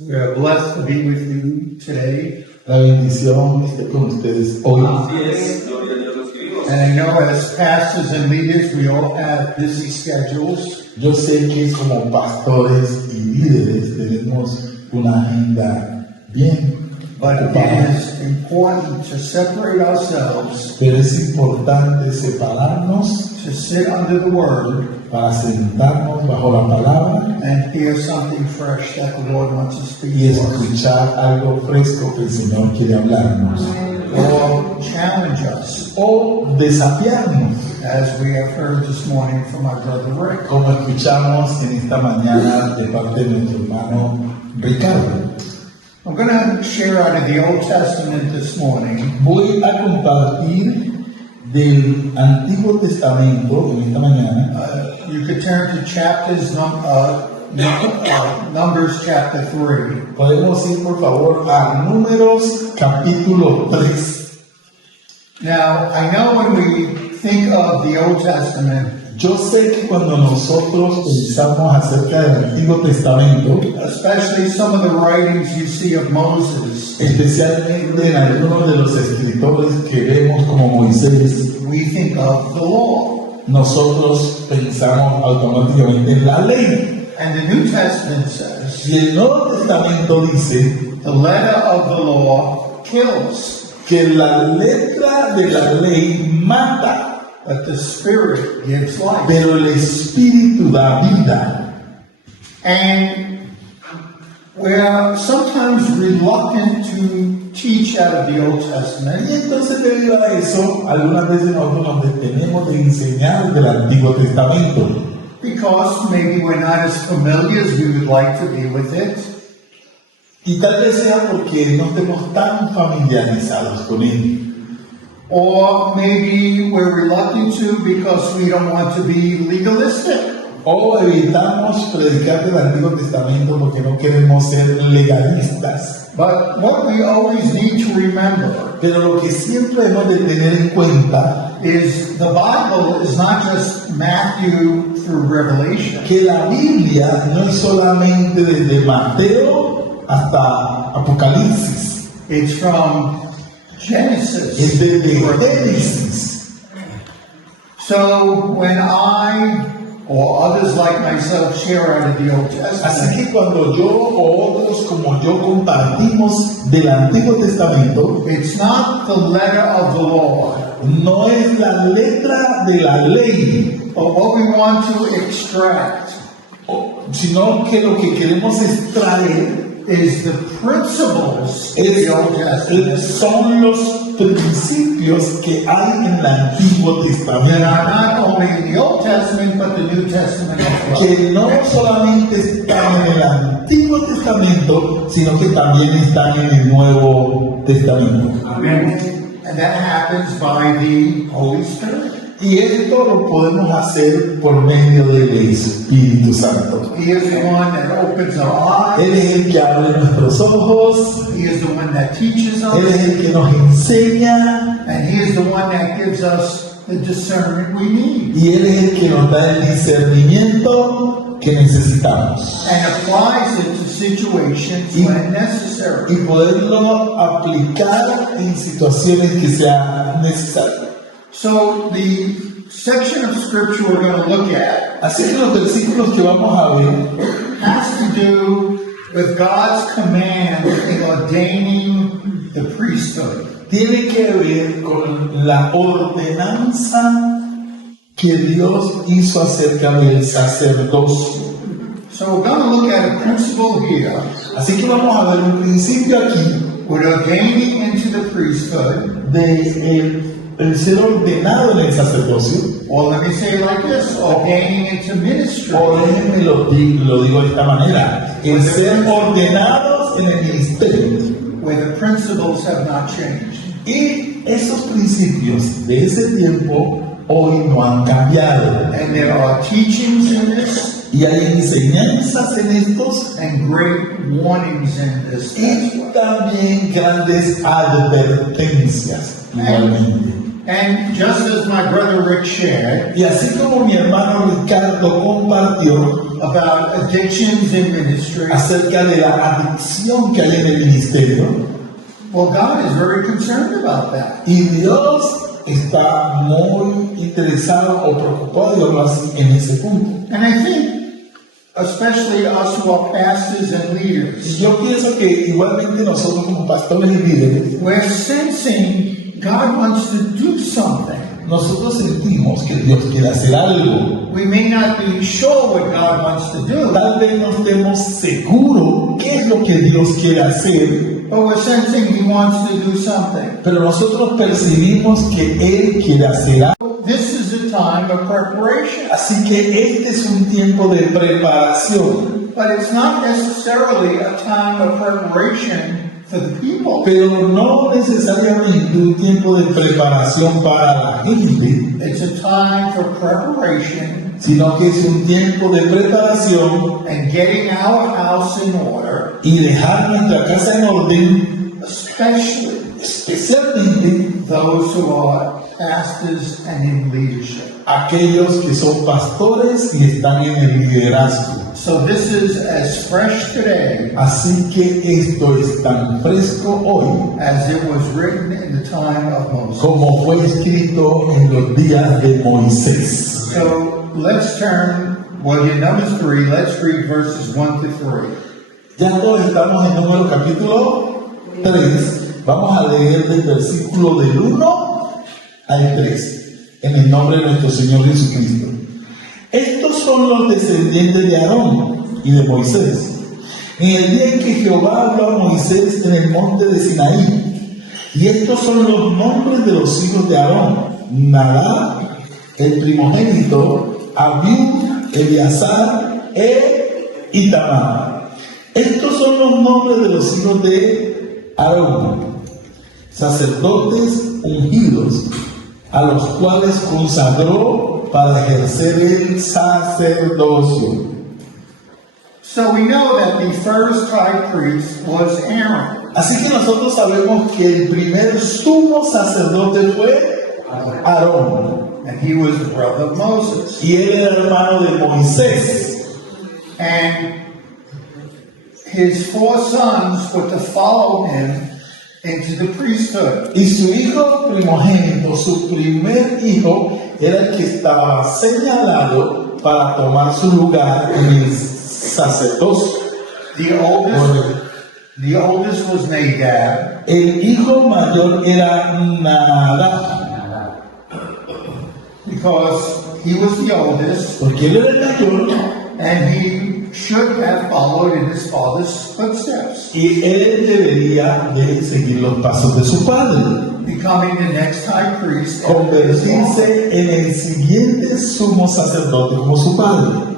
We are blessed to be with you today. La bendición esté con ustedes hoy. And I know as pastors and leaders, we all have busy schedules. Yo sé que como pastores y líderes tenemos una agenda bien But it ocupada, is important to separate ourselves, pero es importante separarnos to sit under the Word, para sentarnos bajo la palabra and hear something fresh that the Lord wants to speak y to us. escuchar algo fresco que el Señor quiere hablarnos Or challenge us, o desafiarnos, as we have heard this morning from our brother Rick. como escuchamos en esta mañana de parte de nuestro hermano Ricardo. I'm going to share out of the Old Testament this morning. Voy a compartir del Antiguo Testamento en esta mañana. You could turn to Numbers chapter 3. Podemos ir por favor a Números capítulo 3. Now, I know when we think of the Old Testament, Yo sé que cuando nosotros pensamos acerca del Antiguo Testamento, especially some of the writings you see of Moses, especialmente en algunos de los escritores que vemos como Moisés, we think of the law. nosotros pensamos automáticamente en la ley. And the New Testament says, Y el Nuevo Testamento dice the letter of the law kills, que la letra de la ley mata, but the Spirit gives life. pero el Espíritu da vida. And we're sometimes reluctant to teach out of the Old Y Testament entonces debido a eso, algunas veces nosotros nos detenemos de enseñar del Antiguo Testamento, because maybe we're not as familiar as we would like to be with it. y tal vez sea porque no estemos tan familiarizados con él, Or maybe we're reluctant to because we don't want to be legalistic. o evitamos predicar del Antiguo Testamento porque no queremos ser legalistas. But what we always need to remember Pero lo que siempre hemos de tener en cuenta is the Bible is not just Matthew through Revelation. que la Biblia no es solamente desde Mateo hasta Apocalipsis, It's from Genesis. es desde to Revelation. Génesis. So when I or others like myself share out of the Old Así Testament, que cuando yo o otros como yo compartimos del Antiguo Testamento, it's not the letter of the law, no es la letra de la ley, but what we want to extract sino que lo que queremos extraer is the principles of the Old Testament son los principios que hay en el Antiguo that Testamento, are not only in the Old Testament but the New Testament as well. que no solamente están en el Antiguo Testamento, sino que también están en el Nuevo Testamento. And that happens by the Holy Spirit. Y esto lo podemos hacer por medio del Espíritu Santo. He is the one that opens our Él eyes. es el que abre nuestros ojos, He is the one that teaches Él es us. el que nos enseña And He is the one that gives us the discernment we need. y Él es el que nos da el discernimiento que necesitamos. And applies it to situations when necessary. Y poderlo aplicar en situaciones que sean necesarias. So the section of scripture we're going to look at Así que los versículos que vamos a ver has to do with God's command in ordaining the priesthood. tienen que ver con la ordenanza que Dios hizo acerca del sacerdocio. So we're going to look at a principle here Así que vamos a ver un principio aquí with ordaining into the priesthood, de el ser ordenado en el sacerdocio, or let me say it like this, ordaining into ministry. o déjenme lo digo de esta manera, el ser ordenados en el ministerio. Where the principles have not changed. Y esos principios de ese tiempo hoy no han cambiado. And there are teachings in this Y hay enseñanzas en estos and great warnings in this. y también grandes advertencias igualmente. And just as my brother Rick shared Y así como mi hermano Ricardo compartió about addictions in ministry, acerca de la adicción que hay en el ministerio, well, God is very concerned about that. y Dios está muy interesado o preocupado, digamos así, en ese punto. And I think, especially us who are pastors and Y leaders, yo pienso que igualmente nosotros como pastores y líderes, we're sensing God wants to do something. nosotros sentimos que Dios quiere hacer algo. We may not be sure what God wants to do, Tal vez no estemos seguros qué es lo que Dios quiere hacer, but we're sensing He wants to do something. pero nosotros percibimos que Él quiere hacer algo. This is a time of preparation, Así que este es un tiempo de preparación, but it's not necessarily a time of preparation for the people. pero no necesariamente un tiempo de preparación para la gente, It's a time for preparation sino que es un tiempo de preparación and getting our house in order, y dejar nuestra casa en orden, especially especialmente those who are pastors and in leadership. aquellos que son pastores y están en el liderazgo. So this is as fresh today Así que esto es tan fresco hoy as it was written in the time of Moses. como fue escrito en los días de Moisés. So let's turn, well, in Numbers 3, let's read verses 1 to 3. Ya todos estamos en Número capítulo 3. Vamos a leer del versículo del 1 al 3, en el nombre de nuestro Señor Jesucristo. Estos son los descendientes de Aarón y de Moisés. En el día en que Jehová habló a Moisés en el monte de Sinaí. Y estos son los nombres de los hijos de Aarón: Nadab, el primogénito, Abiú, Eleazar, y Itamar. Estos son los nombres de los hijos de Aarón, sacerdotes ungidos, a los cuales consagró para ejercer el sacerdocio. So we know that the first high priest was Aaron. Así que nosotros sabemos que el primer sumo sacerdote fue Aarón, And he was the brother of Moses. y él era hermano de Moisés. And his 4 sons were to follow him into the priesthood. Y su hijo primogénito, su primer hijo, era el que estaba señalado para tomar su lugar en el sacerdocio. The oldest was Nadab, El hijo mayor era Nadab, because he was the oldest, porque él era el mayor and he should have followed in his father's footsteps, y él debería de seguir los pasos de su padre, becoming the next high priest after his father. convertirse en el siguiente sumo sacerdote como su padre.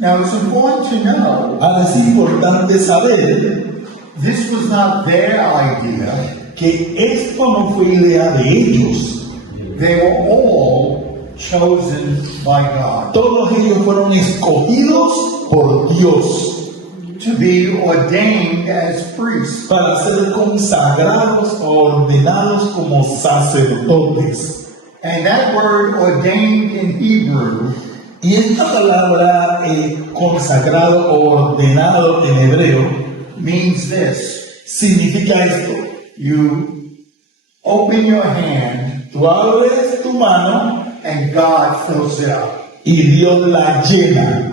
Now it's important to know Ahora es importante saber this was not their idea. que esto no fue idea de ellos. They were all chosen by God Todos ellos fueron escogidos por Dios to be ordained as priests. para ser consagrados o ordenados como sacerdotes. And that word ordained in Hebrew Y esta palabra consagrado o ordenado en hebreo means this. significa esto. You open your hand Tú abres tu mano and God fills it up. y Dios la llena.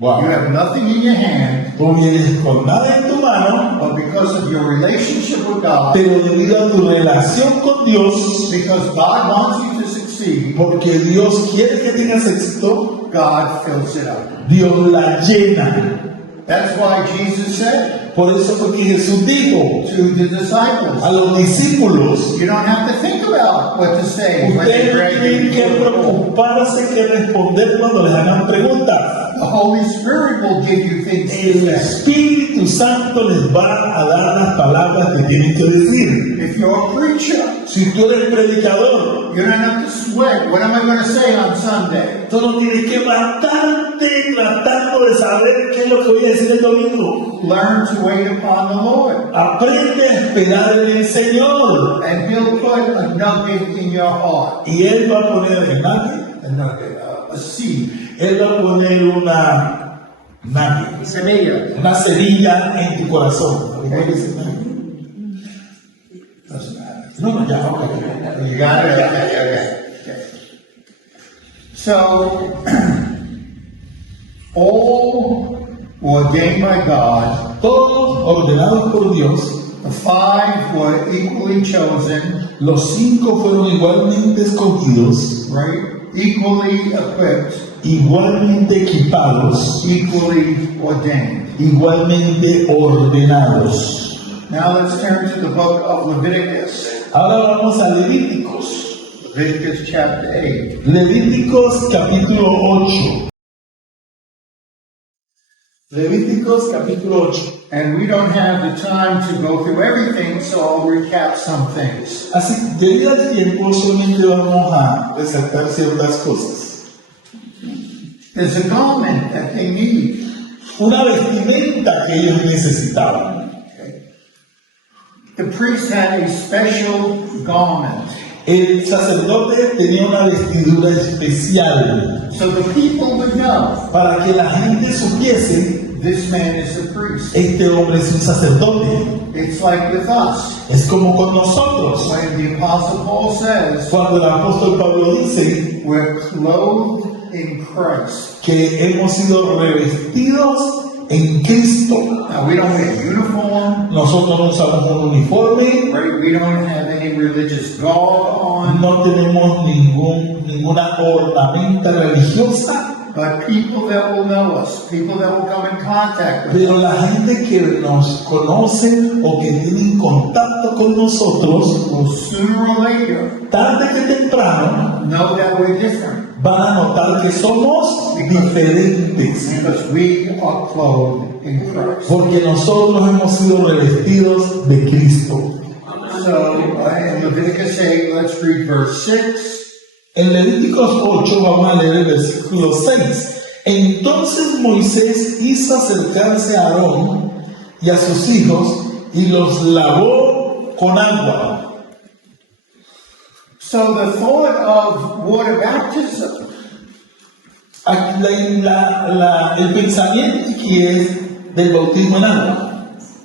You Wow. have nothing in your hand, Tú vienes con nada en tu mano, but because of your relationship with God, pero debido a tu relación con Dios, because God wants you to succeed, porque Dios quiere que tengas éxito, God fills it up. Dios la llena. That's why Jesus said Por eso fue que Jesús dijo to the disciples, a los discípulos: you don't have to think about what to say when they ustedes drag tienen you que before the Lord. preocuparse que responder cuando les hagan preguntas. The Holy Spirit will give you things to El say. Espíritu Santo les va a dar las palabras que tienen que decir. If you're a preacher, Si tú eres predicador, you don't have to sweat. What am I going to say on Sunday? tú no tienes que matarte tratando de saber qué es lo que voy a decir el domingo. Learn to wait upon the Lord, Aprende a esperar en el Señor. and He'll put a nugget in your heart. Y Él va a poner el nugget. A nugget, a seed. Él va a poner una nugget, Semilla. una semilla en tu corazón. ¿Cómo dice nugget? No, ya, ok. You got it? Okay. So, all ordained by God, Todos ordenados por Dios, the 5 were equally chosen, los 5 fueron igualmente escogidos, right? Equally equipped, igualmente equipados, equally ordained. igualmente ordenados. Now let's turn to the book of Leviticus. Ahora vamos a Levíticos. Leviticus chapter 8. Levíticos capítulo 8. Levíticos capítulo 8. And we don't have the time to go through everything, so I'll recap some things. Así, debido al tiempo, solamente vamos a resaltar ciertas cosas. There's a garment that they need. Una vestimenta que ellos necesitaban. The priest had a special garment. El sacerdote tenía una vestidura especial So the people would know para que la gente supiese, this man is a priest. este hombre es un sacerdote. It's like with us. Es como con nosotros. When the Apostle Paul says, Cuando el apóstol Pablo dice we're clothed in Christ. que hemos sido revestidos en Cristo. Now we don't wear uniform, Nosotros no usamos un uniforme, right? We don't have any religious garb on, no tenemos ninguna ornamenta religiosa, but people that will know us, people that will come in contact with us, pero la gente que nos conoce o que tiene contacto con nosotros, will sooner or later tarde que temprano, know that we're different van a notar que somos diferentes, because we are clothed in Christ. porque nosotros hemos sido revestidos de Cristo. So in Leviticus 8, let's read verse 6. En Levíticos 8 vamos a leer el versículo 6. Entonces Moisés hizo acercarse a Aarón y a sus hijos y los lavó con agua. So the thought of water baptism El pensamiento que es del bautismo en agua.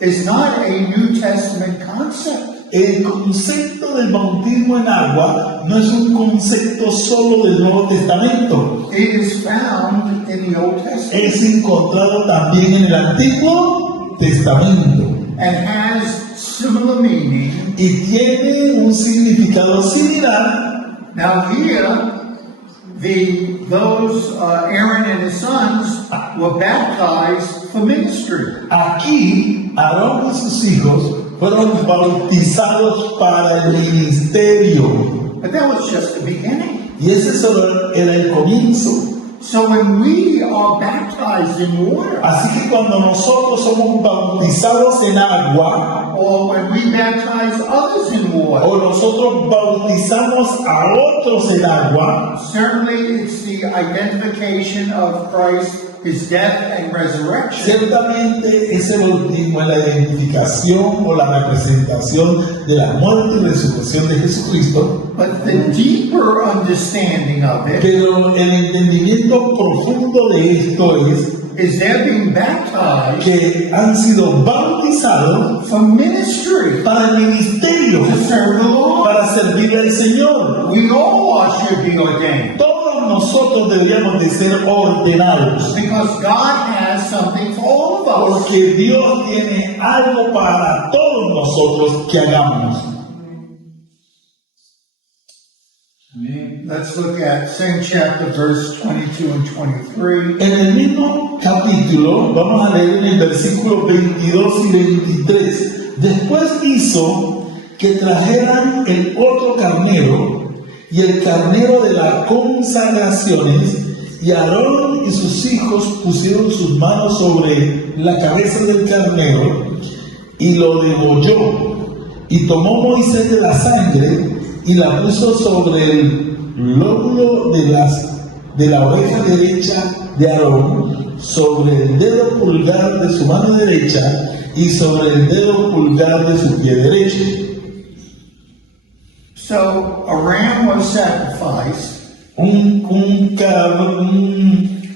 is not a New Testament concept. El concepto del bautismo en agua no es un concepto solo del Nuevo Testamento. It is found in the Old Testament Es encontrado también en el Antiguo Testamento and has similar meaning. y tiene un significado similar. Now here, those Aaron and his sons were baptized for ministry. Aquí, Aarón y sus hijos fueron bautizados para el ministerio. But that was just the beginning. Y ese solo era el comienzo. So when we are baptized in water, Así que cuando nosotros somos bautizados en agua, or when we baptize others in water, o nosotros bautizamos a otros en agua, certainly it's the identification of Christ, his death and resurrection. ciertamente ese bautismo es la identificación o la representación de la muerte y resurrección de Jesucristo. But the deeper understanding of it Pero el entendimiento profundo de esto es they're being baptized que han sido bautizados for ministry, para el ministerio, to serve the Lord. para servirle al Señor. We all should be ordained Todos nosotros deberíamos de ser ordenados, because God has something for all of us. porque Dios tiene algo para todos nosotros que hagamos. Let's look at same chapter, verse 22 and 23. En el mismo capítulo, vamos a leer en el versículo 22 y 23. Después hizo que trajeran el otro carnero y el carnero de las consagraciones, y Aarón y sus hijos pusieron sus manos sobre la cabeza del carnero y lo degolló. Y tomó Moisés de la sangre y la puso sobre el lóbulo de la oreja derecha de Aarón, sobre el dedo pulgar de su mano derecha y sobre el dedo pulgar de su pie derecho. So a ram was sacrificed,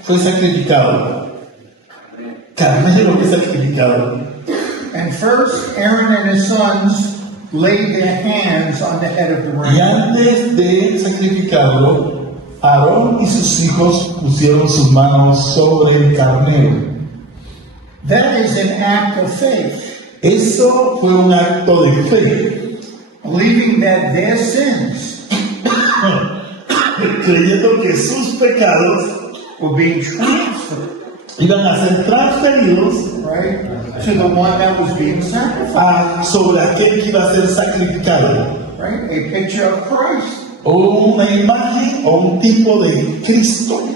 Fue sacrificado. Carnero fue sacrificado. and first Aaron and his sons laid their hands on the head of the Y ram. antes de sacrificarlo, Aarón y sus hijos pusieron sus manos sobre el carnero. That is an act of faith, Eso fue un acto de fe, believing that their sins creyendo que sus pecados were being transferred, iban a ser transferidos right, to the one that was being sacrificed, sobre aquel que iba a ser sacrificado. right? A picture of Christ. O una imagen o un tipo de Cristo.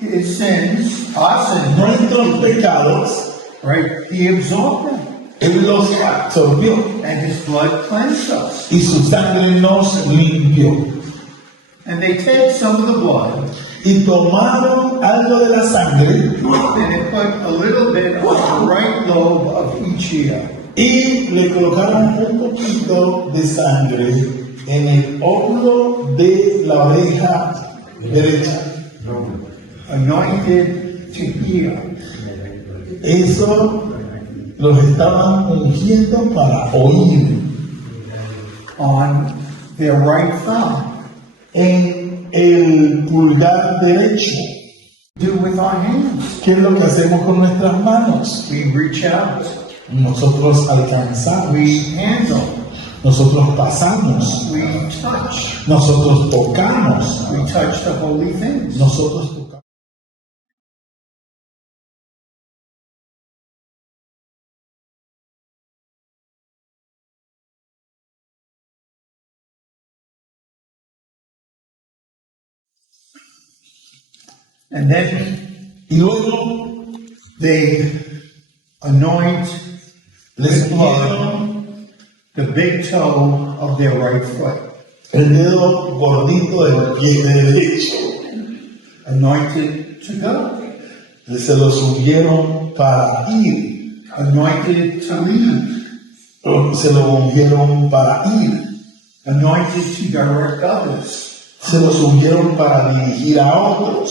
His sins, our sins, Nuestros pecados, right? He absorbed them, Él los absorbió and his blood cleansed us. y su sangre nos limpió. And they take some of the blood Y tomaron algo de la sangre and they put a little bit on the right lobe of each ear. y le colocaron un poquito de sangre en el óvulo de la oreja derecha. Anointed to heal. Eso los estaban ungiendo para oír On their right thumb. en el pulgar derecho. Do with our hands. ¿Qué es lo que hacemos con nuestras manos? We reach out. Nosotros alcanzamos, We handle. nosotros pasamos, We touch. nosotros tocamos, We touch the holy things. nosotros tocamos. And then Y luego they anoint les with pusieron blood the big toe of their right foot. el dedo gordito del pie derecho. Anointed to go. Se los ungieron para ir. Anointed to lead. Se lo ungieron para ir. Anointed to direct others. Se los ungieron para dirigir a otros.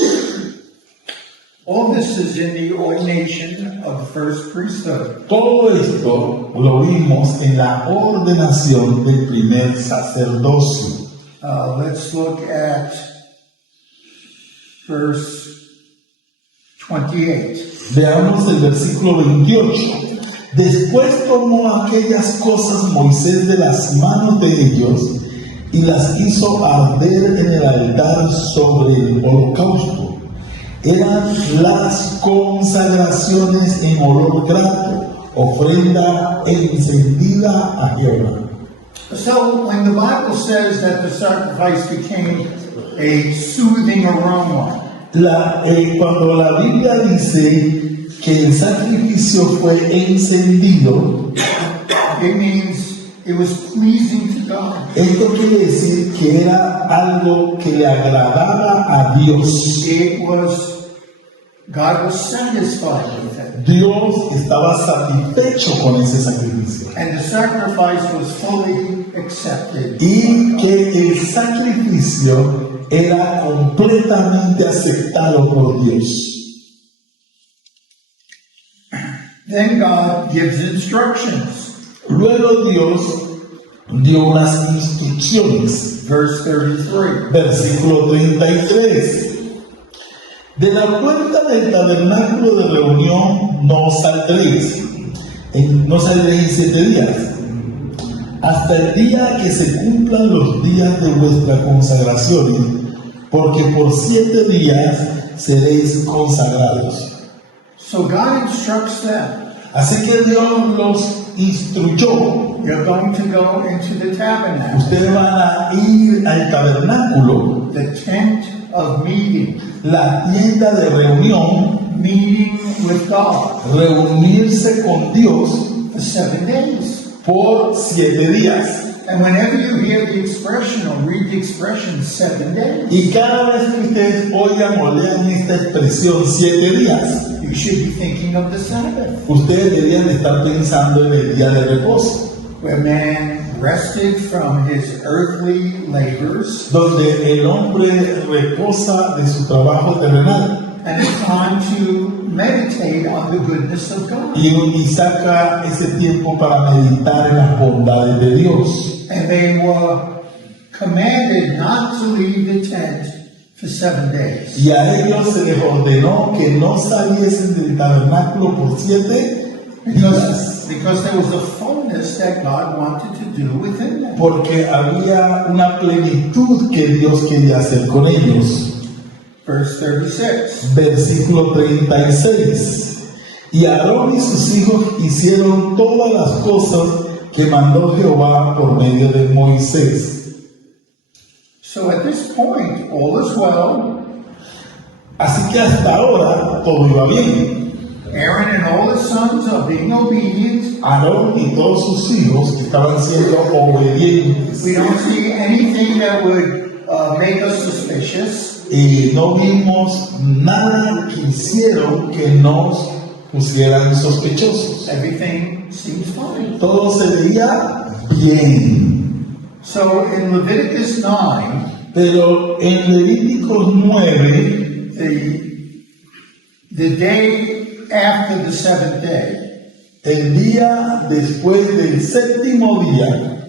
All this is in the ordination of the first priesthood. Todo esto lo vimos en la ordenación del primer sacerdocio. Let's look at verse 28. Veamos el versículo 28. Después tomó aquellas cosas Moisés de las manos de ellos y las hizo arder en el altar sobre el holocausto. Eran las consagraciones en olor grato, ofrenda encendida a Jehová. So when the Bible says that the sacrifice became a soothing aroma, Cuando la Biblia dice que el sacrificio fue encendido, it means it was pleasing to God. esto quiere decir que era algo que le agradaba a Dios. God was satisfied with it. Dios estaba satisfecho con ese sacrificio. And the sacrifice was fully accepted. Y que el sacrificio era completamente aceptado por Dios. Then God gives instructions. Luego Dios dio unas instrucciones. Verse 33. Versículo 33. De la puerta del tabernáculo de reunión no saldréis en 7 días, hasta el día que se cumplan los días de vuestra consagración, porque por 7 días seréis consagrados. So God instructs them. Así que Dios los instruyó. You're going to go into the tabernacle, Ustedes van a ir al tabernáculo, the tent of meeting. la tienda de reunión, meeting with God reunirse con Dios for 7 days. por 7 días. And whenever you hear the expression or read the expression 7 days, Y cada vez que ustedes oigan o lean esta expresión 7 días, you should be thinking of the Sabbath, ustedes deberían de estar pensando en el día de reposo, where man rested from his earthly labors, donde el hombre reposa de su trabajo terrenal and it's time to meditate on the goodness of God. y saca ese tiempo para meditar en las bondades de Dios. And they were commanded not to leave the tent for 7 days. Y a ellos se les ordenó que no saliesen del tabernáculo por 7 días, Because there was a fullness that God wanted to do within them. porque había una plenitud que Dios quería hacer con ellos. Verse 36. Versículo 36. Y Aarón y sus hijos hicieron todas las cosas que mandó Jehová por medio de Moisés. So at this point, all is well. Así que hasta ahora todo iba bien. Aaron and all his sons are being obedient. Aarón y todos sus hijos estaban siendo obedientes. We don't see anything that would make us suspicious. Y no vimos nada que hicieron que nos pusieran sospechosos. Everything seems fine. Todo se veía bien. So in Leviticus 9, Pero en Levíticos 9, the day after the seventh day, el día después del séptimo día,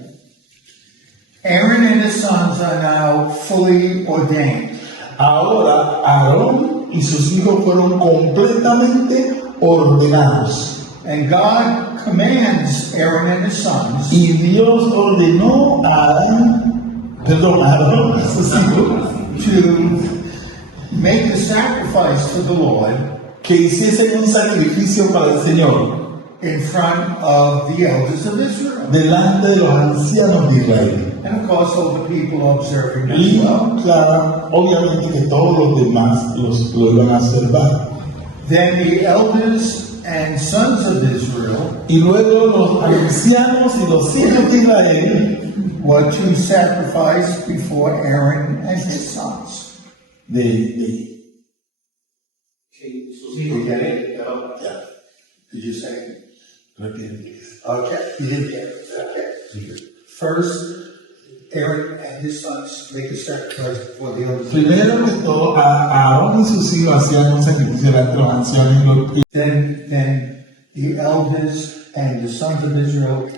Aaron and his sons are now fully ordained. ahora Aarón y sus hijos fueron completamente ordenados. And God commands Aaron and his sons Y Dios ordenó a Aarón y sus hijos to make a sacrifice to the Lord que hiciesen un sacrificio para el Señor in front of the elders of Israel. delante de los ancianos de Israel. And of course, all the people observing as Y well. claro, obviamente que todos los demás lo iban a observar. Then the elders and sons of Israel Y luego los ancianos y los hijos de Israel were to sacrifice before Aaron and his sons. Did you say? Okay, you didn't get it. Okay. First, Aaron and his sons make a sacrifice before the elders. Primero que todo, Aarón y sus hijos hacían un sacrificio delante de los ancianos y los Then the elders and the sons of Israel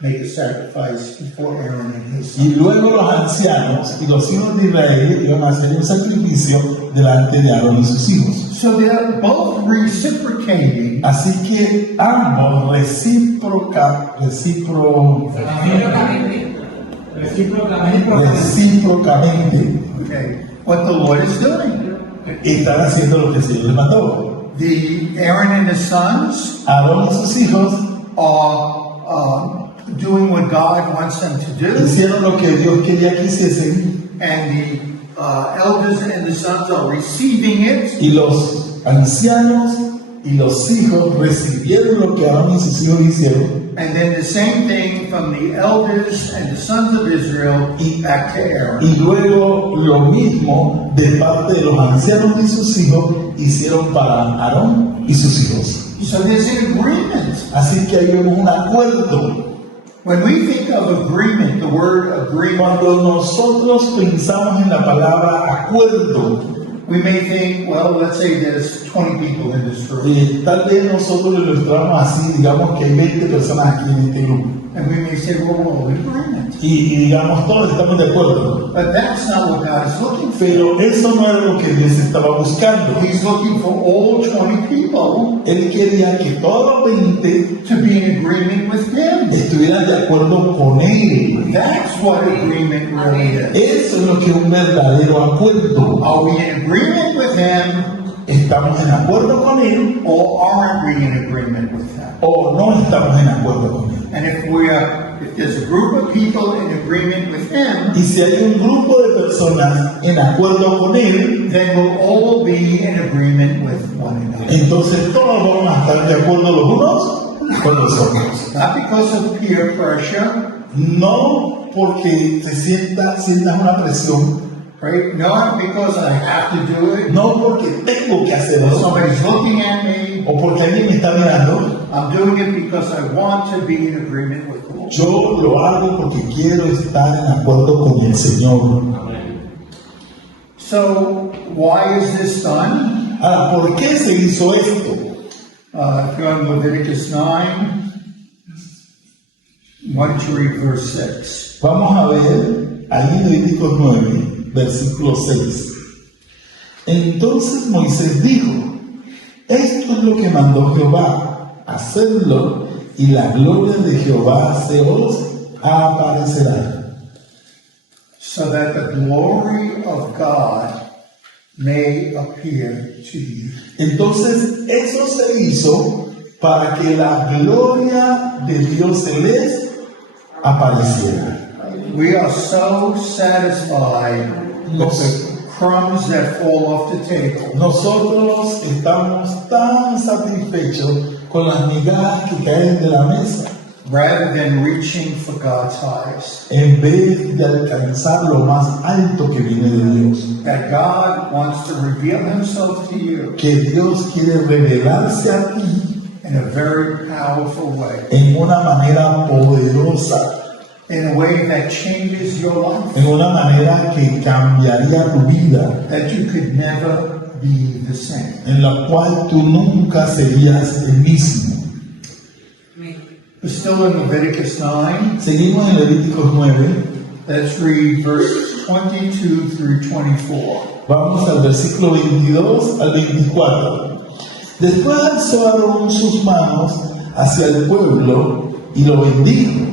make a sacrifice before Aaron and his sons. Y luego los ancianos y los hijos de Israel iban a hacer un sacrificio delante de Aarón y sus hijos. So they're both reciprocating Así que ambos recíprocamente okay, what the Lord is doing. están haciendo lo que el Señor les mandó. The Aaron and his sons Aarón y sus hijos are doing what God wants them to do, hicieron lo que Dios quería que hiciesen and the elders and the sons are receiving it. y los ancianos y los hijos recibieron lo que Aarón y sus hijos hicieron. And then the same thing from the elders and the sons of Israel back to Aaron. Y luego lo mismo de parte de los ancianos y sus hijos hicieron para Aarón y sus hijos. So there's an agreement. Así que ahí vemos un acuerdo. When we think of agreement, the word agreement, Cuando nosotros pensamos en la palabra acuerdo, we may think, well, let's say there's 20 people in this room. tal vez nosotros lo ilustramos así, digamos que hay 20 personas aquí en este grupo. And we may say, well, we're in agreement. Y digamos, todos estamos de acuerdo. But that's not what God is looking for. Pero eso no era lo que Dios estaba buscando. He's looking for all 20 people Él quería que todos los 20 to be in agreement with Him. estuvieran de acuerdo con Él. That's what agreement really is. Eso es lo que es un verdadero acuerdo. Are we in agreement with Him, ¿Estamos en acuerdo con Él or aren't we in agreement with Him? o no estamos en acuerdo con Él? And if if there's a group of people in agreement with him, Y si hay un grupo de personas en acuerdo con él, then we'll all be in agreement with one another. entonces todos vamos a estar de acuerdo los unos con los otros. Not because of peer pressure, No porque sientas una presión, right? Not because I have to do it. no porque tengo que hacerlo, Somebody's looking at me. o porque alguien me está mirando. I'm doing it because I want to be in agreement with the Lord. Yo lo hago porque quiero estar en acuerdo con el Señor. So, why is this done? Ahora, ¿por qué se hizo esto? If you're in Leviticus 9, why don't you read verse 6? Vamos a ver ahí en Levíticos 9, versículo 6. Entonces Moisés dijo: esto es lo que mandó Jehová, hacedlo, y la gloria de Jehová se os aparecerá. So that the glory of God may appear to you. Entonces eso se hizo para que la gloria de Dios se les apareciera. We are so satisfied with the crumbs that fall off the table Nosotros estamos tan satisfechos con las migajas que caen de la mesa, rather than reaching for God's highest. en vez de alcanzar lo más alto que viene de Dios. That God wants to reveal himself to you Que Dios quiere revelarse a ti in a very powerful way, en una manera poderosa, in a way that changes your life, en una manera que cambiaría tu vida, that you could never be the same. en la cual tú nunca serías el mismo. We're still in Leviticus 9. Seguimos en Levíticos 9, Let's read verses 22 through 24. vamos al versículo 22 al 24. Después alzó Aarón sus manos hacia el pueblo y lo bendijo.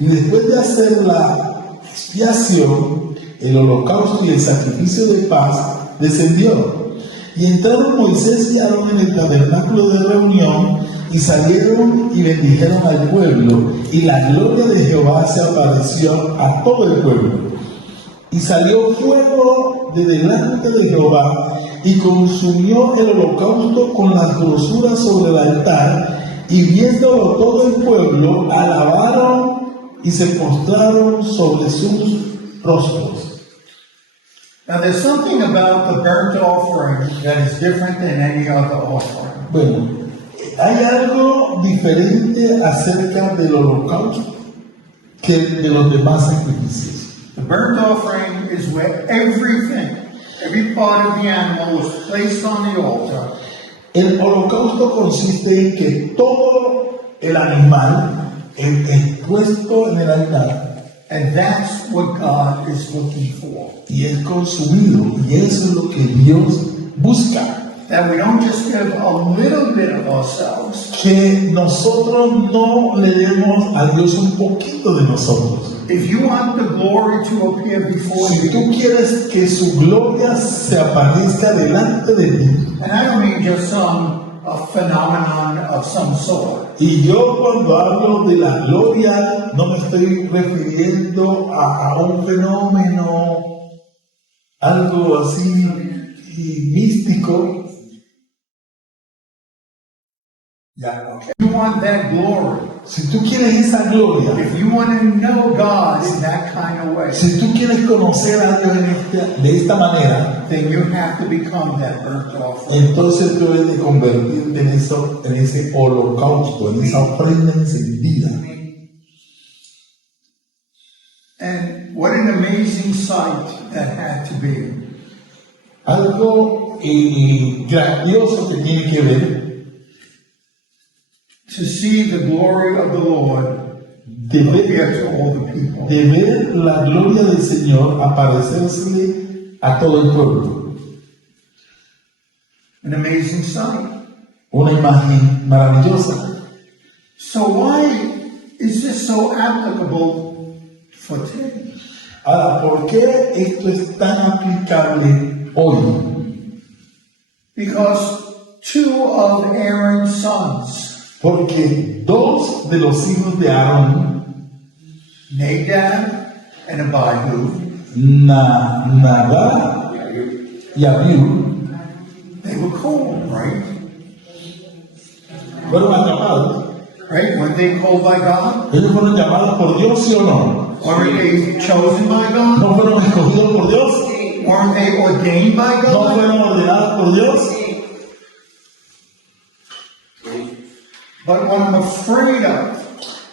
Y después de hacer la expiación, el holocausto y el sacrificio de paz, descendió. Y entraron Moisés y Aarón en el tabernáculo de reunión y salieron y bendijeron al pueblo. Y la gloria de Jehová se apareció a todo el pueblo. Y salió fuego de delante de Jehová y consumió el holocausto con las grosuras sobre el altar. Y viéndolo todo el pueblo, alabaron y se postraron sobre sus rostros. Now, there's something about the burnt offering that is different than any other offering. Bueno, hay algo diferente acerca del holocausto que de los demás sacrificios. The burnt offering is where every part of the animal was placed on the altar, El holocausto consiste en que todo el animal es expuesto en el altar and that's what God is looking for. y es consumido, y eso es lo que Dios busca. That we don't just give a little bit of ourselves. Que nosotros no le demos a Dios un poquito de nosotros. If you want the glory to appear before Si tú you, quieres que su gloria se aparezca delante de ti, and I don't mean just a phenomenon of some sort, y yo cuando hablo de la gloria no me estoy refiriendo a un fenómeno, algo así y místico. yeah, okay. You want that glory. Si tú quieres esa gloria, If you want to know God in that kind of way, si tú quieres conocer a Dios de esta manera, then you have to become that burnt offering. entonces tú debes de convertirte en eso, en ese holocausto, en esa ofrenda encendida. And what an amazing sight that had to be. Algo grandioso que tiene que ver To see the glory of the Lord de ver, appear to all the people. de ver la gloria del Señor aparecerse a todo el pueblo. An amazing sight. Una imagen maravillosa. So why is this so applicable for today? Ahora, ¿por qué esto es tan aplicable hoy? Because two of Aaron's sons Porque dos de los hijos de Aarón Nadab and Abihu, Nadab y Abiú they were called, right? fueron atrapados. Right? Weren't they called by God? Ellos fueron llamados por Dios, ¿sí o no? Weren't they chosen by God? ¿No fueron escogidos por Dios? Weren't they ordained by ¿No God? fueron ordenados por Dios? But what I'm afraid of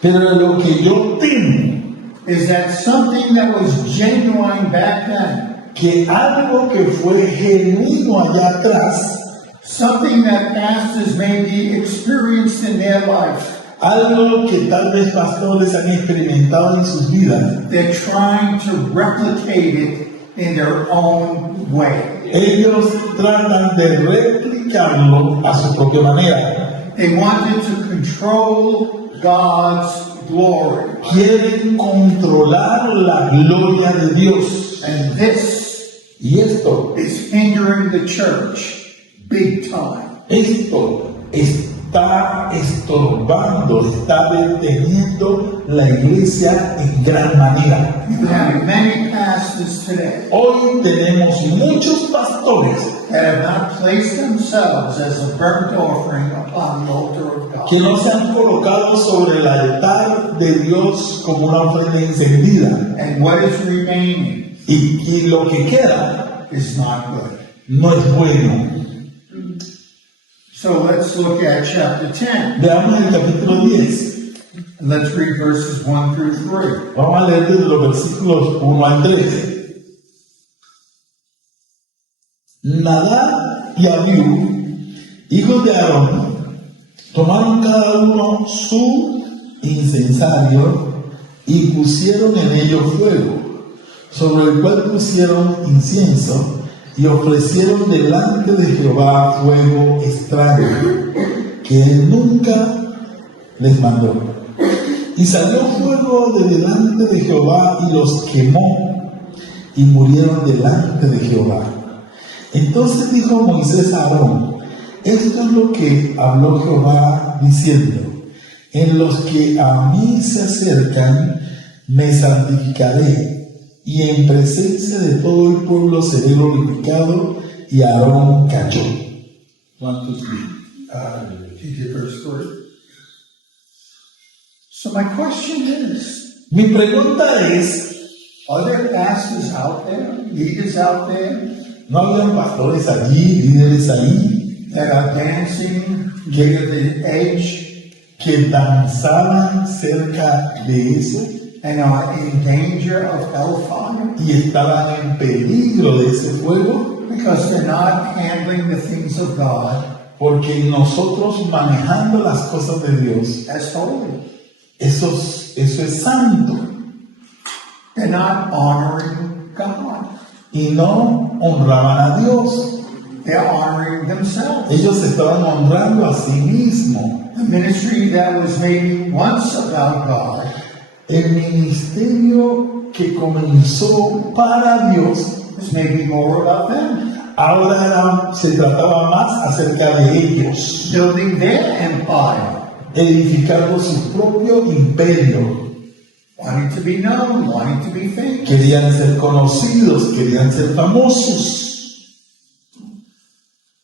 Pero lo que yo temo, is that something that was genuine back then, que algo que fue genuino allá atrás, something that pastors maybe experienced in their life, algo que tal vez pastores han experimentado en sus vidas, they're trying to replicate it in their own way. ellos tratan de replicarlo a su propia manera. They wanted to control God's glory. Quieren controlar la gloria de Dios. And this Y esto is hindering the church big time. Esto está estorbando, está deteniendo la iglesia en gran manera. You have many pastors today Hoy tenemos muchos pastores that have not placed themselves as a burnt offering upon the altar of God. que no se han colocado sobre el altar de Dios como una ofrenda encendida. And what is remaining Y lo que queda is not good. no es bueno. So let's look at chapter 10. Veamos el capítulo 10. Let's read verses 1 through 3. Vamos a leer desde los versículos 1 al 13. Nadab y Abiú, hijos de Aarón, tomaron cada uno su incensario y pusieron en ello fuego, sobre el cual pusieron incienso y ofrecieron delante de Jehová fuego extraño, que él nunca les mandó. Y salió fuego de delante de Jehová y los quemó, y murieron delante de Jehová. Entonces dijo Moisés a Aarón: esto es lo que habló Jehová diciendo: en los que a mí se acercan me santificaré, y en presencia de todo el pueblo seré glorificado. Y Aarón cayó. 1, 2, 3. You did verse 3. So my question is, Mi pregunta es: are there pastors out there, leaders out there, ¿no habían pastores allí, líderes ahí, that are dancing near the edge que danzaban cerca de eso and are in danger of hellfire y estaban en peligro de ese fuego? because they're not handling the things of God Porque nosotros manejando las cosas de Dios, as holy? eso es santo, They're not honoring God. y no honraban a Dios. They're honoring themselves. Ellos se estaban honrando a sí mismos. The ministry that was maybe once about God El ministerio que comenzó para Dios is maybe more about them, ahora se trataba más acerca de ellos, building their empire, edificando su propio imperio. wanting to be known, wanting to be famous. Querían ser conocidos, querían ser famosos.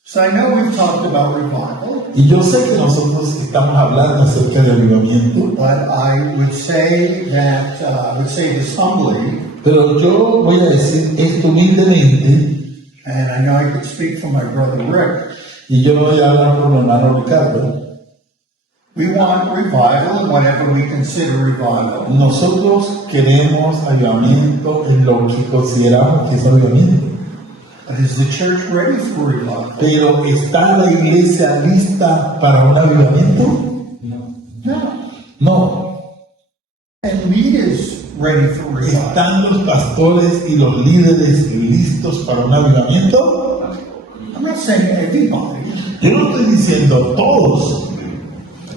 So I know we've talked about revival, Y yo sé que nosotros estamos hablando acerca del avivamiento, but I would say that, I would say this humbly, pero yo voy a decir esto humildemente, and I know I could speak for my brother Rick. y yo no voy a hablar por mi hermano Ricardo. We want revival in whatever we consider revival. Nosotros queremos avivamiento en lo que consideramos que es avivamiento. But is the church ready for revival? Pero ¿está la iglesia lista para un avivamiento? No. No. And leaders ready for revival? ¿Están los pastores y los líderes listos para un avivamiento? I'm not saying everybody. Yo no estoy diciendo todos,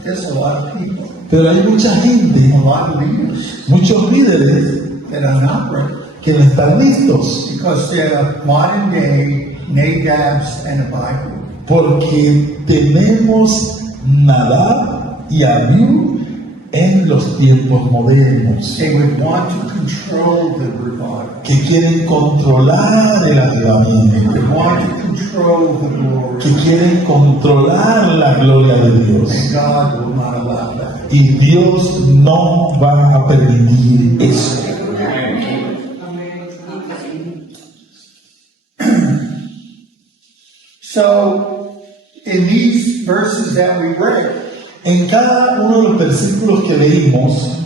There's a lot of people, pero hay mucha a gente, lot of leaders muchos líderes that are not ready que no están listos because they're modern day Nadabs and Abihu. porque tenemos Nadab y Abiú en los tiempos modernos, They would want to control the revival. que quieren controlar el They avivamiento, want to control the glory. que quieren controlar la gloria de Dios. And God will not allow that. Y Dios no va a permitir eso. So, in these verses that we read, En cada uno de los versículos que leímos,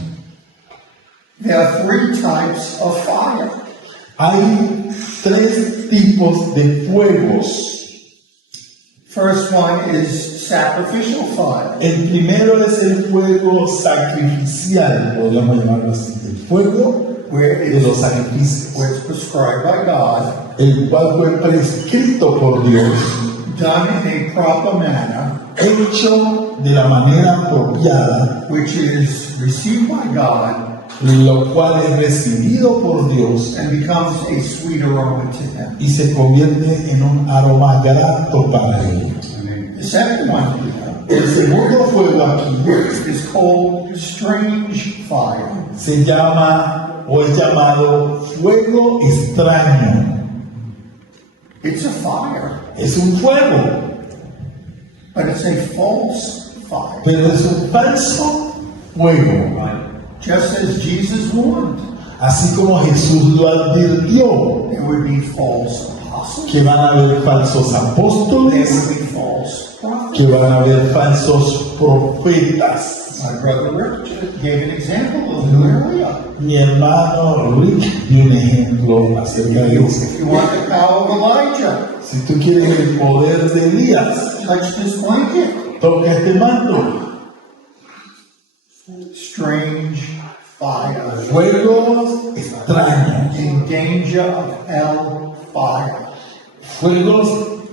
there are three types of fire. hay tres tipos de fuegos. First one is sacrificial fire. El primero es el fuego sacrificial, podríamos llamarlo así, el fuego Where de los it's, sacrificios, where it's prescribed by God, el cual fue prescrito por Dios, done in a proper manner, hecho de la manera apropiada, which is received by God lo cual es recibido por Dios and becomes a sweet aroma to Him. y se convierte en un aroma grato para Él. The second one El segundo fuego aquí is called strange fire. se llama o es llamado fuego extraño. It's a fire, Es un fuego, but it's a false fire. pero es un falso fuego. Just as Jesus warned, Así como Jesús lo advirtió, there would be false apostles, que van a haber falsos there apóstoles, would be false prophets. que van a haber falsos profetas. My brother Rick gave an example of it earlier. Mi hermano Rick dio un ejemplo acerca de eso. If you want the power of Elijah, Si tú quieres el poder de Elías, touch this blanket. toca este manto. Strange fire. Fuegos extraños, In danger of hell fire. fuegos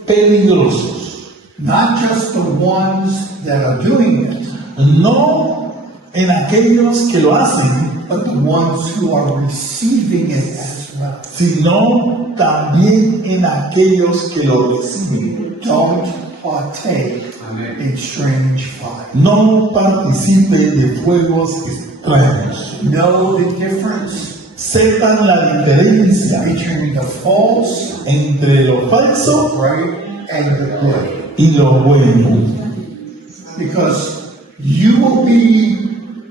peligrosos. Not just the ones that are doing it, No en aquellos que lo hacen, but the ones who are receiving it as well. sino también en aquellos que lo reciben. Don't partake in strange fire. No participe de fuegos extraños. Know the difference Sepan la diferencia between the false, entre lo falso right, and the good. y lo bueno. Because you will be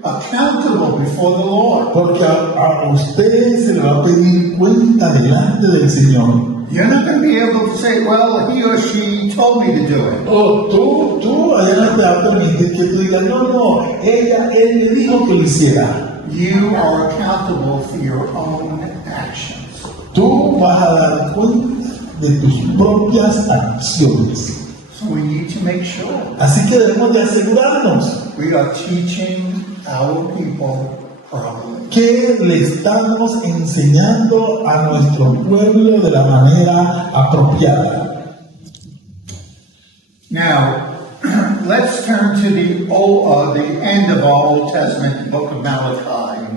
accountable before the Lord. Porque a usted se le va a pedir cuenta delante del Señor. You're not going to be able to say, well, he or she told me to do it. Oh, tú, allá no te va a permitir que tú digas, no, él me dijo que lo hiciera. You are accountable for your own actions. Tú vas a dar cuenta de tus propias acciones. So we need to make sure Así que debemos de asegurarnos we are teaching our people properly. que le estamos enseñando a nuestro pueblo de la manera apropiada. Now, let's turn to the end of our Old Testament, the book of Malachi.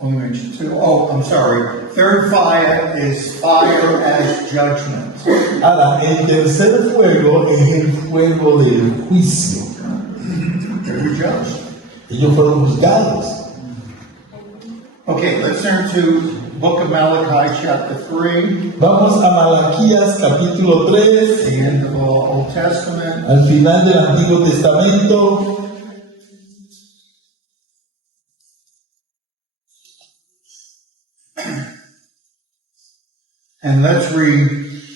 Only mentioned two. Oh, I'm sorry. Third fire is fire as judgment. Ahora, el tercer fuego es el fuego del juicio. They were judged. Ellos fueron juzgados. Okay, let's turn to book of Malachi, chapter 3, Vamos a Malaquías capítulo 3, the end of our Old Testament. al final del Antiguo Testamento. And let's read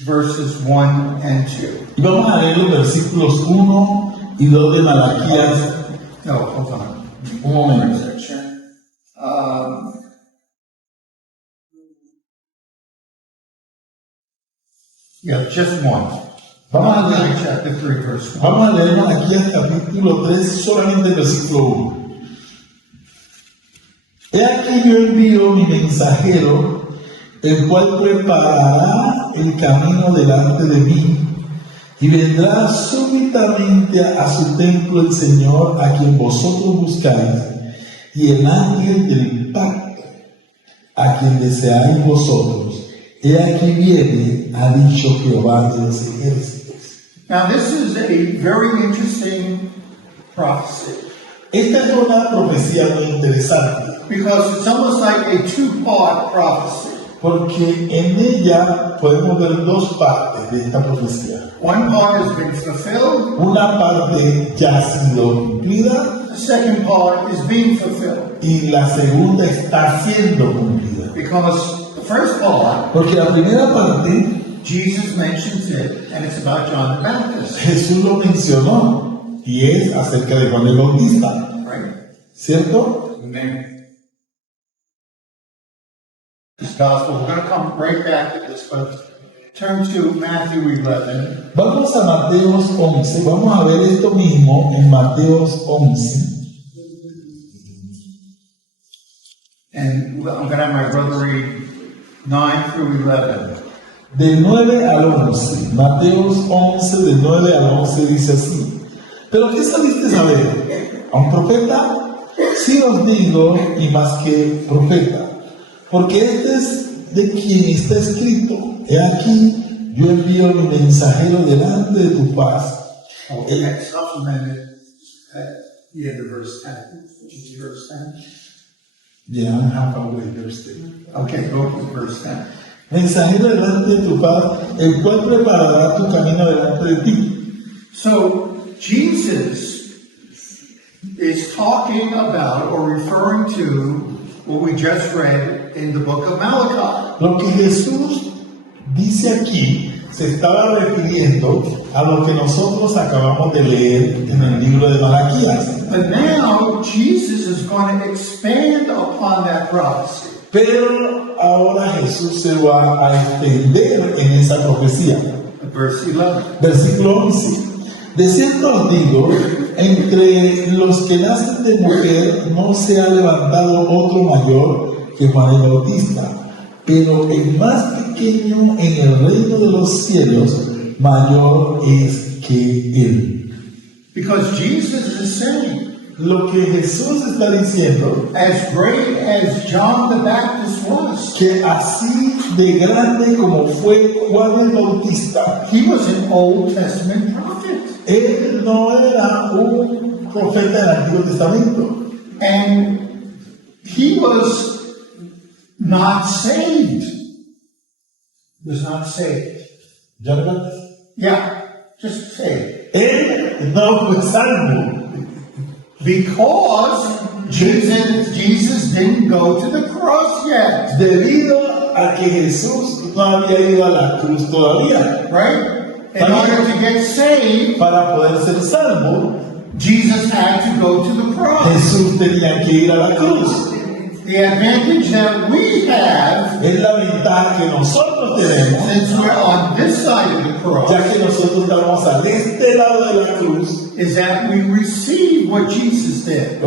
verses 1 and 2. Y vamos a leer los versículos 1 y 2 de Malaquías. No, hold on. Un momento. Yeah, just one. Vamos a Malachi leer, chapter 3, verse 1. vamos a leer Malaquías capítulo 3, solamente el versículo 1. He aquí yo envío mi mensajero, el cual preparará el camino delante de mí, y vendrá súbitamente a su templo el Señor a quien vosotros buscáis, y el ángel del pacto a quien deseáis vosotros. He aquí viene, ha dicho Jehová de los ejércitos. Now, this is a very interesting prophecy Esta es una profecía muy interesante, because it's almost like a two-part prophecy. porque en ella podemos ver dos partes de esta profecía. One part has been fulfilled, Una parte ya ha sido cumplida the second part is being fulfilled. y la segunda está siendo cumplida. Because the first part, Porque la primera parte, Jesus mentions it, and it's about John the Baptist, Jesús lo mencionó y es acerca de Juan el Bautista, right? ¿cierto? Amen. This gospel, we're going to come right back to this, but turn to Matthew 11. Vamos a Mateos 11, vamos a ver esto mismo en Mateos 11. And I'm going to have my brother read 9 through 11. Del 9 al 11, Mateos 11, del 9 al 11 dice así: ¿Pero qué saliste a ver? ¿A un profeta? Sí os digo, y más que profeta, porque este es de quien está escrito: He aquí, yo envío mi mensajero delante de tu paz. Okay, that's supplemented at the end of verse 10. Which is verse 10. Yeah, I'm half away, verse 10. Okay, go to verse 10. Mensajero delante de tu paz, el cual preparará tu camino delante de ti. So, Jesus is talking about or referring to what we just read in the book of Malachi. Lo que Jesús dice aquí se estaba refiriendo a lo que nosotros acabamos de leer en el libro de Malaquías. But now, Jesus is going to expand upon that prophecy. Pero ahora Jesús se va a extender en esa profecía. Verse 11. Versículo 11. De cierto os digo, entre los que nacen de mujer no se ha levantado otro mayor que Juan el Bautista, pero el más pequeño en el reino de los cielos mayor es que él. Because Jesus is saying, Lo que Jesús está diciendo, as great as John the Baptist was, que así de grande como fue Juan el Bautista, he was an Old Testament prophet. él no era un profeta del Antiguo Testamento. And he was not saved. He was not saved. ¿Ya lo ves? Yeah, just saved. Él no fue salvo Because Jesus didn't go to the cross yet. debido a que Jesús no había ido a la cruz todavía. Right? In order to get saved, Para poder ser salvo, Jesus had to go to the cross. Jesús tenía que ir a la cruz. The advantage that we have, Es la ventaja que nosotros tenemos, since we're on this side of the cross, ya que nosotros estamos al este lado de la cruz, is that we receive what Jesus did.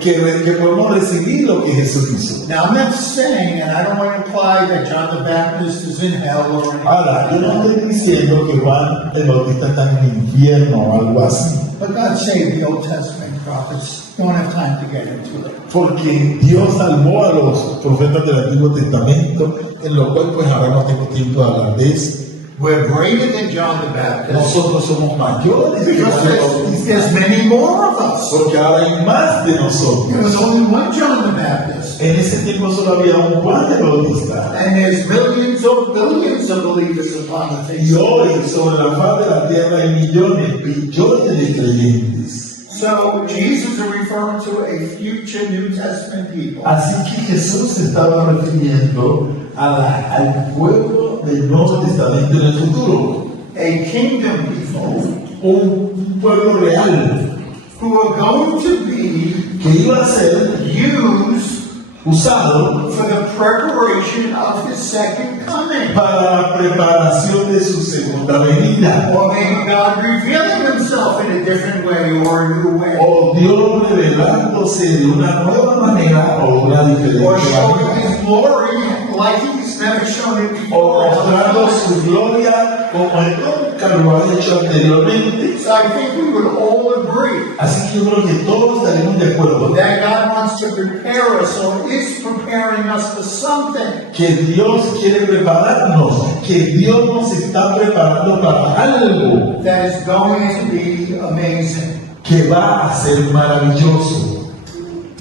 que podemos recibir lo que Jesús hizo. Now, I'm not saying, and I don't want to imply that John the Baptist is in hell or anything, Ahora, yo no estoy diciendo que Juan el Bautista está en el infierno o algo así, but God saved the Old Testament prophets. Don't have time to get into it. porque Dios salvó a los profetas del Antiguo Testamento, en lo cual pues ahora no tengo tiempo de hablar de eso. We're greater than John the Baptist Nosotros somos mayores que because Juan el Bautista, there's many more of us. porque ahora hay más de There was nosotros. only one John the Baptist, En ese tiempo solo había un Juan el Bautista. and there's millions of billions of believers upon the face Y of the hoy earth. sobre la faz de la tierra hay millones, billones de creyentes. So Jesus is referring to a future New Testament people. Así que Jesús se estaba refiriendo al pueblo del Nuevo Testamento en el futuro. A kingdom people Un pueblo real who are going to be que iba a ser used usado for the preparation of his second coming. para la preparación de su segunda venida. Or maybe God revealing himself in a different way or a new way. O Dios revelándose de una nueva manera o una Or diferente showing manera. his glory like he's never shown it o before. mostrando su gloria como él nunca lo ha hecho anteriormente. So I think we would all agree Así que yo creo que todos estaremos de acuerdo that God wants to prepare us or is preparing us for something. que Dios quiere prepararnos, que Dios nos está preparando para algo That is going to be amazing. que va a ser maravilloso.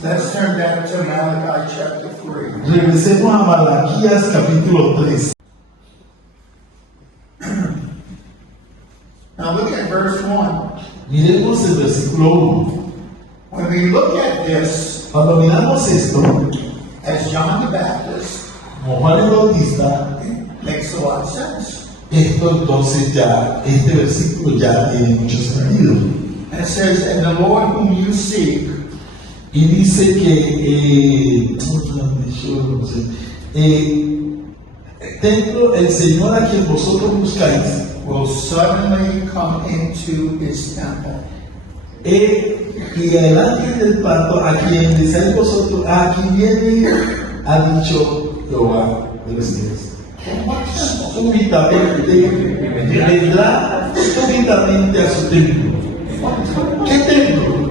Let's turn back to Malachi chapter 3. Regresemos a Malaquías capítulo 3. Now look at verse 1. Miremos el versículo 1. When we look at this Cuando miramos esto, as John the Baptist, como Juan el Bautista, it makes a lot of sense. esto entonces ya, este versículo ya tiene mucho sentido. And it says, and the Lord whom you seek Y dice que, templo, el Señor a quien vosotros buscáis, will suddenly come into his temple. y el ángel del pacto a quien deseáis vosotros, aquí viene, ha dicho Jehová de los cielos. What temple? Súbitamente vendrá súbitamente a su templo. ¿Qué templo?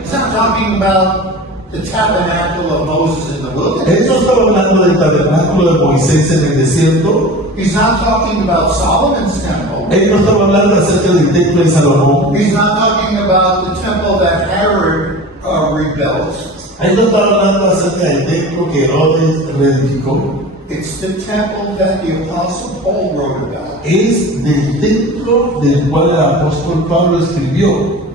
It's not talking about the tabernacle of Moses in the Él wilderness. no estaba hablando del tabernáculo de Moisés en el desierto. He's not talking about Solomon's temple. Él no estaba hablando acerca del templo de Salomón. He's not talking about the temple that Herod rebuilt. Él no estaba hablando acerca del templo que Herodes reedificó. It's the temple that the Apostle Paul wrote about. Es del templo del cual el apóstol Pablo escribió.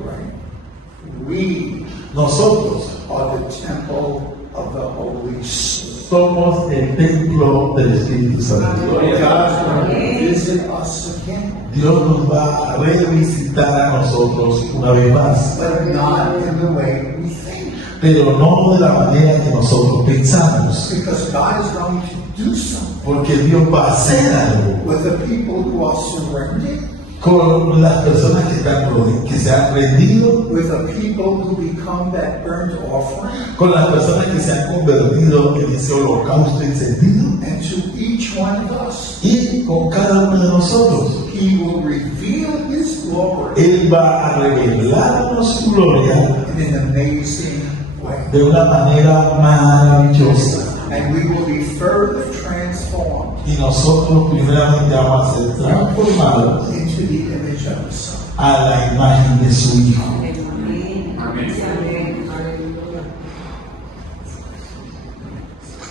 We Nosotros are the temple of the Holy Spirit. somos el templo del Espíritu Santo. God's going to visit us again, Dios nos va a revisitar a nosotros una vez más, but not in the way we think. pero no de la manera que nosotros pensamos, Because God is going to do something porque Dios va a hacer algo with the people who are surrendered, con las personas que se han rendido, with the people who become that burnt offering, con las personas que se han convertido en ese holocausto encendido, and to each one of us, y con cada uno de nosotros. He will reveal His glory Él va a revelarnos su gloria in an amazing way. de una manera maravillosa. And we will be further transformed Y nosotros primeramente vamos a ser transformados into the image of the Son. a la imagen de su Hijo.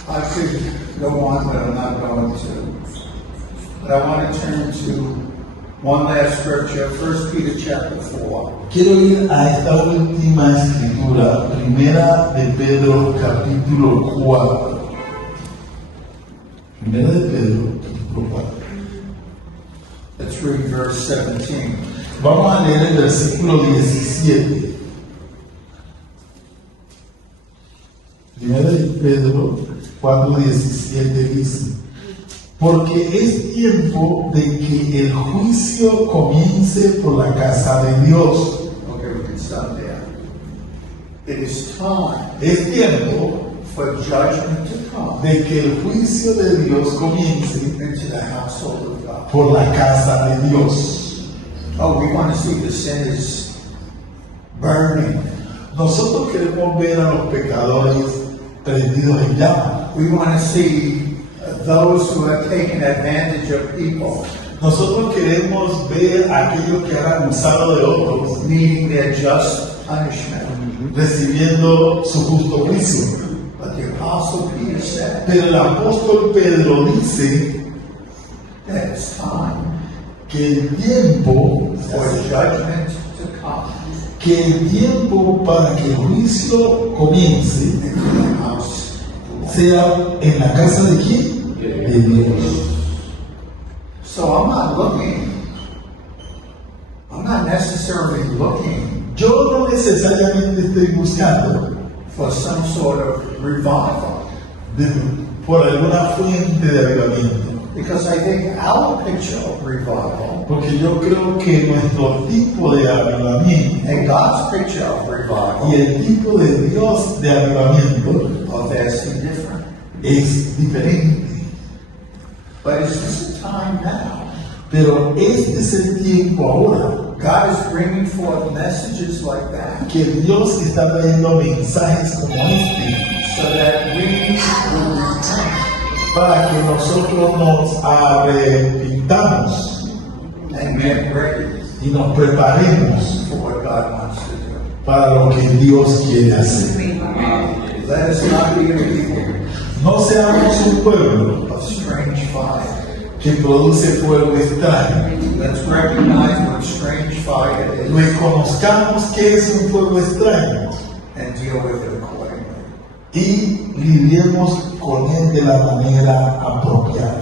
I could go on, but I'm not going to. But I want to turn to one last scripture, 1 Peter chapter 4. Quiero ir a esta última escritura, primera de Pedro capítulo 4. Primera de Pedro capítulo 4. Let's read verse 17. Vamos a leer el versículo 17. Primera de Pedro 4:17 dice: porque es tiempo de que el juicio comience por la casa de Dios. Okay, we can stop there. It is time Es tiempo for judgment to come de que el juicio de Dios comience into the household of God. por la casa de Dios. Oh, we want to see the sinners burning. Nosotros queremos ver a los pecadores prendidos en llamas. We want to see those who have taken advantage of people Nosotros queremos ver a aquellos que han abusado de otros, needing their just punishment. recibiendo su justo juicio. But the Apostle Peter said Pero el apóstol Pedro dice that it's time que el tiempo, for judgment to come para que el juicio comience into the house of the Lord. sea en la casa de quién? De Dios. So I'm not necessarily looking Yo no necesariamente estoy buscando for some sort of revival, por alguna fuente de avivamiento, because I think our picture of revival porque yo creo que nuestro tipo de avivamiento and God's picture of y revival el tipo de Dios de avivamiento are vastly different. es diferente. But is this a time now? Pero este es el tiempo ahora God is bringing forth messages like that que Dios está trayendo mensajes como este so that we will repent para que nosotros nos arrepintamos and get ready y nos preparemos for what God wants to do. para lo que Dios quiere hacer. Let us not be a people No seamos un pueblo of strange fire. que produce fuego extraño. Let's recognize what strange fire is Reconozcamos que es un fuego extraño and deal with it accordingly. y lidiemos con él de la manera apropiada.